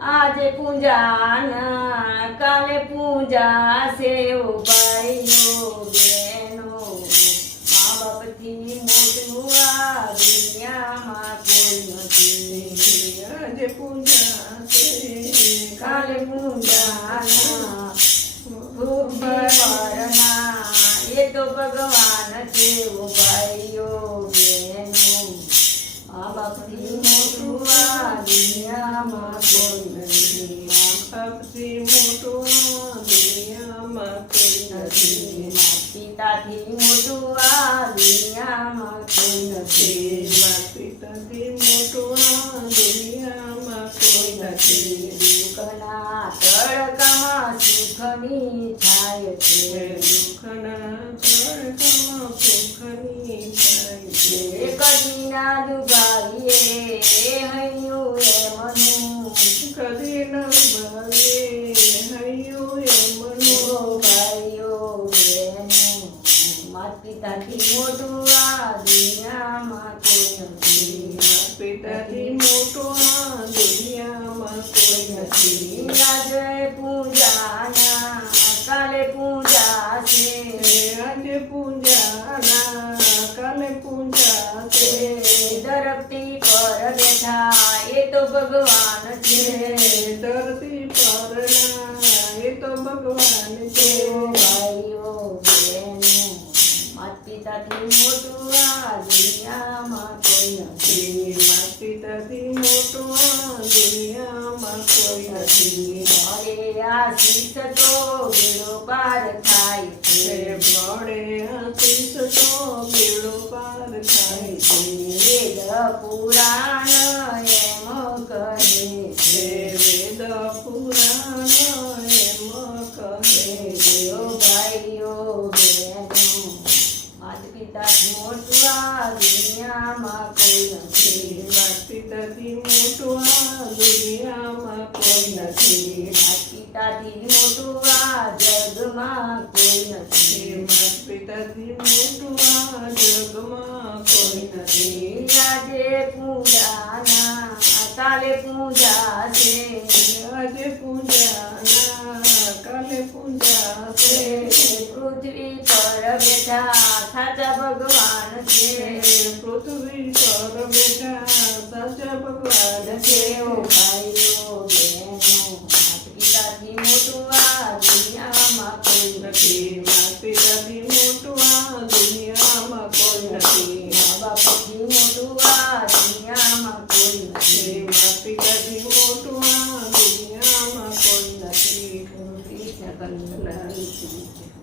આજે પૂજાના કાલે પૂજા છે ઓ ભાઈઓ બહેનો મા બાપથી મોટું આ દુનિયામાં કોઈ નથી. આજે પૂજા છે કાલે પૂજાના ભરના એ તો ભગવાન છે ઓ ભાઈઓ બહેનો મા બાપથી મોટું આ દુનિયામાં કોઈ નથી. બાપથી મોટું આ દુનિયામાં કોઈ નથી. પિતાથી મોટું આ દુનિયામાં કોઈ નથી. પિતાથી મોટું આ દુનિયામાં કોઈ નથી. દુઃખના તડકામાં સુખની થાય છે. દુઃખના તડકામાં સુખની થાય છે. કદી ના દુભાવીએ હૈયું એ મનું કદી ન ભાવે હૈયું એ મનો. ભાઈઓ બહેનો માતા પિતાથી મોટું આ દુનિયામાં કોઈ નથી. પિતાથી મોટું આ દુનિયામાં કોઈ નથી. આજે પૂજાના કાલે પૂજા છે. આજે પૂજાના કાલે પૂજા છે. ધરતી પર બેઠા એ તો ભગવાન છે. ધરતી પરના એ તો ભગવાન છે. ભાઈઓ બહેનો માતા પિતાથી મોટું આ દુનિયામાં કોઈ નથી. પિતાથી મોટું આ દુનિયામાં કોઈ નથી. અરે આશીષ તો બેડો પાર થાય છે. મળે આશીષ તો બેડો પાર થાય છે. વેદ પુરાણ એમ કહે છે. વેદ પુરાણ એમ કહે છે. ઓ ભાઈઓ બહેનો માતા પિતાથી મોટું આ દુનિયામાં કોઈ નથી. પિતાથી મોટું આ દુનિયામાં કોઈ નથી. પિતાથી મોટું આ જગમાં કોઈ નથી. પિતાથી મોટું આ જગમાં કોઈ નથી. આજે પૂજાના કાલે પૂજા છે. આજે પૂજાના કાલે પૂજા છે. પૃથ્વી પર બેઠા સાચા ભગવાન છે. પૃથ્વી પર બેઠા સાચા ભગવાન છે. ઓ ભાઈઓ બહેનો પિતાથી મોટું આ દુનિયામાં કોઈ નથી. પિતાથી મોટું આ દુનિયામાં કોઈ નથી. મા બાપથી મોટું આ દુનિયામાં કોઈ નથી. પિતાથી મોટું આ દુનિયામાં કોઈ નથી. કૃષ્ણ કલ્યાણ.